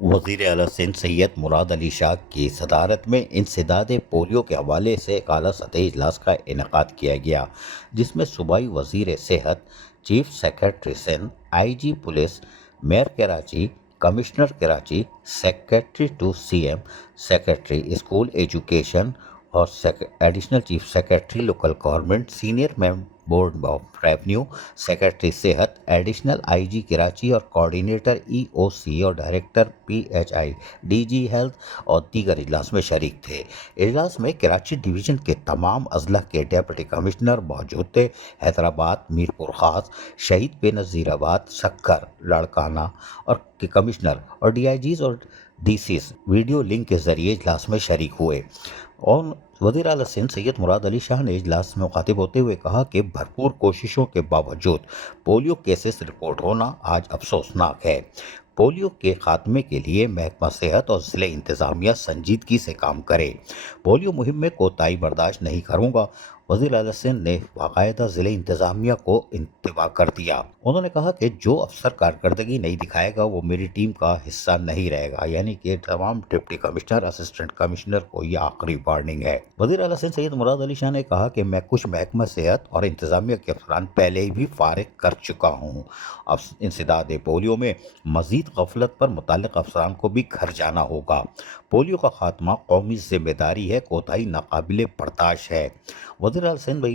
وزیر اعلیٰ سندھ سید مراد علی شاہ کی صدارت میں انسداد پولیو کے حوالے سے ایک اعلیٰ سطحی اجلاس کا انعقاد کیا گیا، جس میں صوبائی وزیر صحت، chief secretary Sindh, I G police, mayor Karachi, commissioner Karachi, secretary to C M, secretary school education اور additional chief secretary local government, senior member board of revenue, secretary صحت، ایڈیشنل آئی جی کراچی اور کوآرڈینیٹر ای او سی اور director P H I D G health اور دیگر اجلاس میں شریک تھے۔ اجلاس میں کراچی ڈویژن کے تمام اضلاع کے ڈپٹی کمشنر موجود تھے۔ حیدرآباد، میرپور خاص، شہید بے نظیر آباد، سکھر، لاڑکانہ اور کے کمشنر اور ڈی آئی جیز اور ڈی سیز ویڈیو لنک کے ذریعے اجلاس میں شریک ہوئے۔ اور وزیر اعلیٰ سندھ سید مراد علی شاہ نے اجلاس میں مخاطب ہوتے ہوئے کہا کہ بھرپور کوششوں کے باوجود پولیو کیسز رپورٹ ہونا آج افسوسناک ہے۔ پولیو کے خاتمے کے لیے محکمہ صحت اور ضلع انتظامیہ سنجیدگی سے کام کرے۔ پولیو مہم میں کوتاہی برداشت نہیں کروں گا۔ وزیر اعلیٰ سندھ نے باقاعدہ ضلع انتظامیہ کو انتباہ کر دیا۔ انہوں نے کہا کہ جو افسر کارکردگی نہیں دکھائے گا وہ میری ٹیم کا حصہ نہیں رہے گا، یعنی کہ تمام ڈپٹی کمشنر، اسسٹنٹ کمشنر کو یہ آخری وارننگ ہے۔ وزیر اعلیٰ سندھ سید مراد علی شاہ نے کہا کہ میں کچھ محکمہ صحت اور انتظامیہ کے افسران پہلے ہی بھی فارغ کر چکا ہوں۔ اب انسداد پولیو میں مزید غفلت پر متعلق افسران کو بھی گھر جانا ہوگا۔ پولیو کا خاتمہ قومی ذمہ داری ہے، کوتاہی ناقابل برداشت ہے۔ وزیر اعلیٰ سندھ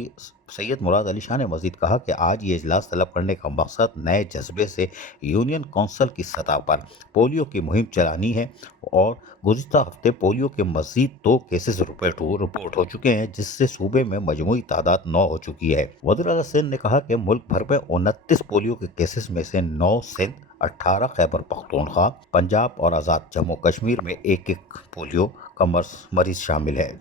سید مراد علی شاہ نے مزید کہا کہ آج یہ اجلاس طلب کرنے کا مقصد نئے جذبے سے یونین کونسل کی سطح پر پولیو کی مہم چلانی ہے، اور گزشتہ ہفتے پولیو کے مزید 2 کیسز رپورٹ ہو چکے ہیں، جس سے صوبے میں مجموعی تعداد 9 ہو چکی ہے۔ وزیر اعلیٰ سندھ نے کہا کہ ملک بھر میں 29 پولیو کے کیسز میں سے 9 سندھ، 18 خیبر پختونخوا، پنجاب اور آزاد جموں کشمیر میں ایک پولیو کا مریض شامل ہے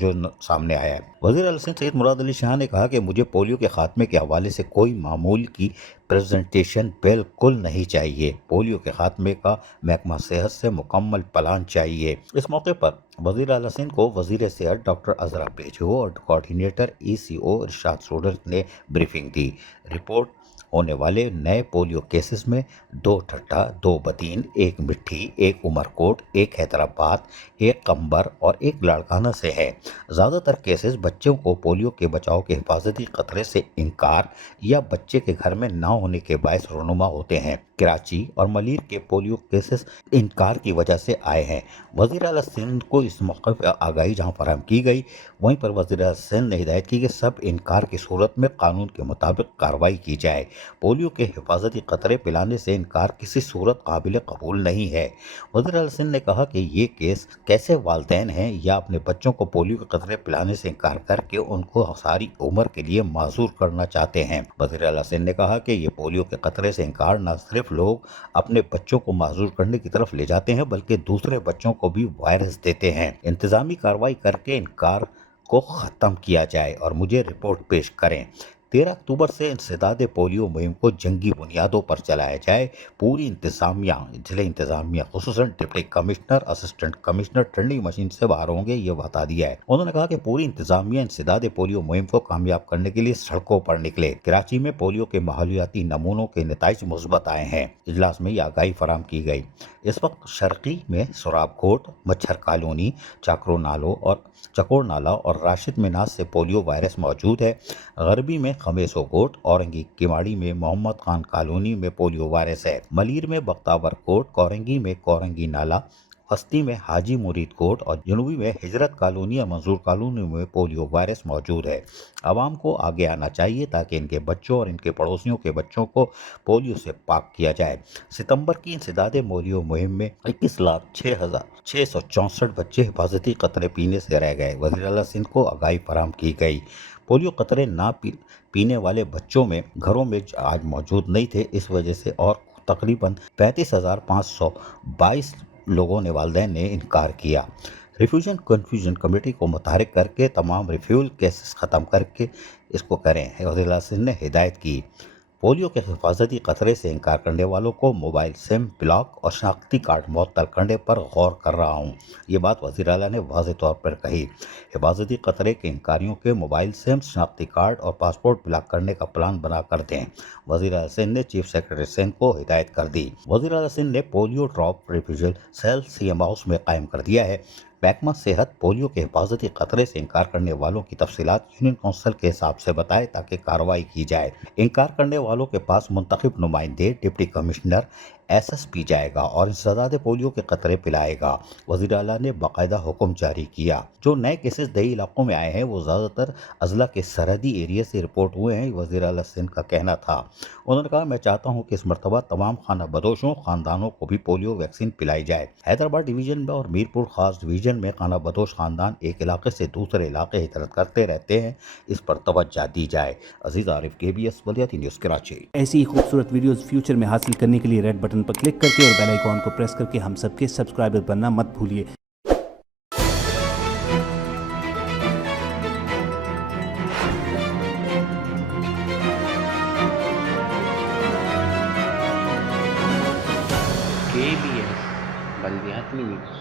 جو سامنے آیا ہے۔ وزیر اعلیٰ سندھ سید مراد علی شاہ نے کہا کہ مجھے پولیو کے خاتمے کے حوالے سے کوئی معمول کی پریزنٹیشن بالکل نہیں چاہیے۔ پولیو کے خاتمے کا محکمہ صحت سے مکمل پلان چاہیے۔ اس موقع پر وزیر اعلیٰ سندھ کو وزیر صحت ڈاکٹر عذرا پیجو اور کوآرڈینیٹر ای سی او ارشاد سوڈر نے بریفنگ دی۔ رپورٹ ہونے والے نئے پولیو کیسز میں 2 ٹھٹھہ، 2 بدین، 1 مٹھی، 1 عمرکوٹ، 1 حیدرآباد، 1 قمبر اور 1 لاڑکانہ سے ہے۔ زیادہ تر کیسز بچوں کو پولیو کے بچاؤ کے حفاظتی قطرے سے انکار یا بچے کے گھر میں نہ ہونے کے باعث رونما ہوتے ہیں۔ کراچی اور ملیر کے پولیو کیسز انکار کی وجہ سے آئے ہیں۔ وزیر اعلیٰ سندھ کو اس موقع پر آگاہی جہاں فراہم کی گئی، وہیں پر وزیر اعلیٰ سندھ نے ہدایت کی کہ سب انکار کی صورت میں قانون کے مطابق کارروائی کی جائے۔ پولیو کے حفاظتی قطرے پلانے سے انکار کسی صورت قابل قبول نہیں ہے۔ وزیر اعلیٰ سندھ نے کہا کہ یہ کیس کیسے والدین ہیں یا اپنے بچوں کو پولیو کے قطرے پلانے سے انکار کر کے ان کو ساری عمر کے لیے معذور کرنا چاہتے ہیں۔ وزیر اعلیٰ سندھ نے کہا کہ یہ پولیو کے قطرے سے انکار نہ صرف لوگ اپنے بچوں کو معذور کرنے کی طرف لے جاتے ہیں بلکہ دوسرے بچوں کو بھی وائرس دیتے ہیں۔ انتظامی کارروائی کر کے انکار کو ختم کیا جائے اور مجھے رپورٹ پیش کریں۔ 13 اکتوبر سے انسداد پولیو مہم کو جنگی بنیادوں پر چلایا جائے۔ پوری انتظامیہ، ضلع انتظامیہ خصوصاً deputy commissioner, assistant commissioner turning machine سے باہر ہوں گے، یہ بتا دیا ہے۔ انہوں نے کہا کہ پوری انتظامیہ انسداد پولیو مہم کو کامیاب کرنے کے لیے سڑکوں پر نکلے۔ کراچی میں پولیو کے ماحولیاتی نمونوں کے نتائج مثبت آئے ہیں۔ اجلاس میں یہ آگاہی فراہم کی گئی۔ اس وقت شرقی میں سراب کوٹ، مچھر کالونی، چکور نالہ اور راشد مناز سے پولیو وائرس موجود ہے۔ غربی میں خمیسو کوٹ، اورنگی کماڑی میں محمد خان کالونی میں پولیو وائرس ہے۔ ملیر میں بختاور کوٹ، کورنگی میں کورنگی نالہ، وسطی میں حاجی مرید کوٹ اور جنوبی میں ہجرت کالونی اور منظور کالونی میں پولیو وائرس موجود ہے۔ عوام کو آگے آنا چاہیے تاکہ ان کے بچوں اور ان کے پڑوسیوں کے بچوں کو پولیو سے پاک کیا جائے۔ ستمبر کی انسداد پولیو مہم میں 21,06,664 بچے حفاظتی قطرے پینے سے رہ گئے۔ وزیر اعلیٰ سندھ کو آگاہی فراہم کی گئی۔ پولیو قطرے نہ پینے والے بچوں میں گھروں میں آج موجود نہیں تھے، اس وجہ سے اور تقریباً 35,522 لوگوں نے والدین نے انکار کیا۔ ریفیوجن کنفیوژن کمیٹی کو متحرک کر کے تمام ریفیول کیسز ختم کر کے اس کو کریں، وزیر اعلیٰ سندھ نے ہدایت کی۔ پولیو کے حفاظتی خطرے سے انکار کرنے والوں کو موبائل سم بلاک اور شناختی کارڈ معطل کرنے پر غور کر رہا ہوں۔ یہ بات وزیر اعلیٰ نے واضح طور پر کہی۔ حفاظتی خطرے کے انکاریوں کے موبائل سم، شناختی کارڈ اور پاسپورٹ بلاک کرنے کا پلان بنا کر دیں۔ وزیر اعلیٰ سندھ نے چیف سیکرٹری سندھ کو ہدایت کر دی۔ وزیر اعلیٰ سندھ نے polio drop refusal cell CM house میں قائم کر دیا ہے۔ محکمہ صحت پولیو کے حفاظتی خطرے سے انکار کرنے والوں کی تفصیلات یونین کونسل کے حساب سے بتائے تاکہ کارروائی کی جائے۔ انکار کرنے والوں کے پاس منتخب نمائندے، ڈپٹی کمشنر SSP جائے گا اور انسداد پولیو کے قطرے پلائے گا۔ وزیر اعلیٰ نے باقاعدہ حکم جاری کیا۔ جو نئے کیسز دیہی علاقوں میں آئے ہیں وہ زیادہ تر اضلاع کے سرحدی ایریا سے رپورٹ ہوئے ہیں، وزیر اعلیٰ سندھ کا کہنا تھا۔ انہوں نے کہا، میں چاہتا ہوں کہ اس مرتبہ تمام خانہ بدوشوں خاندانوں کو بھی پولیو ویکسین پلائی جائے۔ حیدرآباد ڈویژن میں اور میرپور خاص ڈویژن میں خانہ بدوش خاندان ایک علاقے سے دوسرے علاقے ہجرت کرتے رہتے ہیں، اس پر توجہ دی جائے۔ عزیز عارف، KBS بلدیاتی نیوز کراچی۔ ایسی ہی خوبصورت ویڈیوز فیوچر میں حاصل کرنے کے لیے ریڈ بٹن پر کلک کر کے اور بیل آئیکن کو پریس کر کے ہم سب کے سبسکرائبر بننا مت بھولیے۔ KBS بلدیاتی نیوز